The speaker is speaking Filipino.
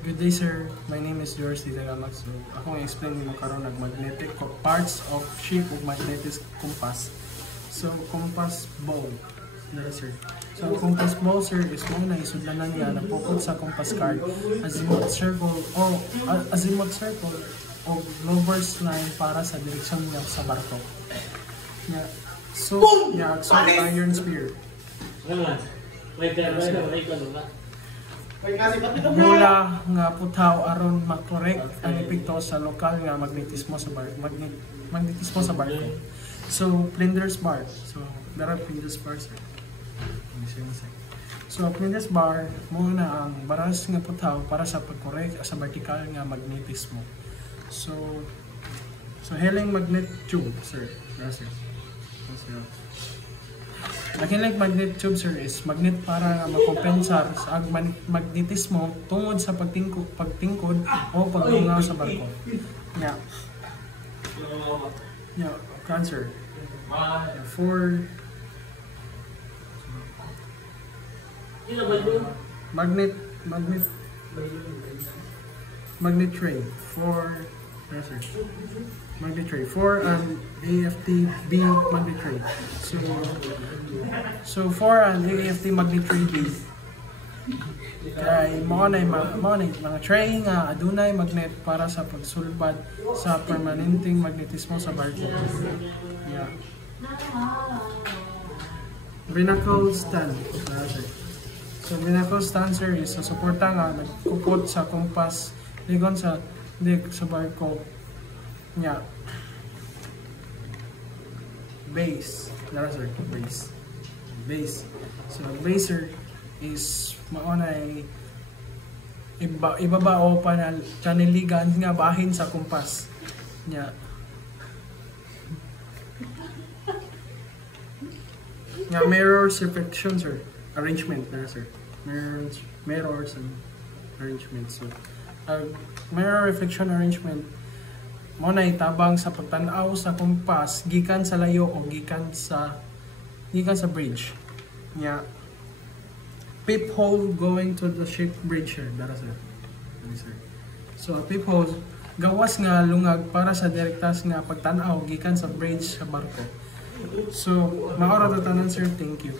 Good day, sir. My name is George Didagamak. So, ako i-explain mo karon ng magnetic parts of shape of magnetic compass. So, compass ball. Dara, sir. So, compass ball, sir, is mo na isudlanan nga na pukod sa compass card, azimuth circle o lover's line para sa direksyon niya sa barko. Yeah. So, iron spear. Mula nga putaw aron makorek ang epekto sa lokal nga magnetismo sa barko. So, Flinders bar. So, there are Flinders bar, sir. So, Flinders bar muna ang baras nga putaw para sa pagkorek sa vertical nga magnetismo. So healing magnet tube, sir. Yes, sir. Like magnet tube, sir, is magnet para makompensar sa magnetismo tungod sa pagtingkod o paglungaw sa barko. Yeah. Yeah, cancer. For magnet tray for magnet tray for AFT-B magnet tray. So for an AFT magnet tray B, kay mo na mga tray nga adunay magnet para sa pagsulbad sa permanenteng magnetismo sa barko. Yeah. Binnacle stand. So binnacle stand, sir, is sa suporta nga nagkupot sa compass ligon sa deck sa barko. Yeah. Base. Nara, sir, base. So base, sir, is maunay ibabao pa na chaneligan nga bahin sa compass. Yeah. Nga mirrors reflection, sir. Arrangement na, sir. Mirrors and arrangement. So, mirror reflection arrangement mo na itabang sa pagtanaw sa compass gikan sa layo o gikan sa bridge. Yeah. Peephole going to the ship bridge, sir. Dara, sir. So, peephole gawas nga lungag para sa direktas nga pagtanaw gikan sa bridge sa barko. So, maora ta tanan, sir. Thank you.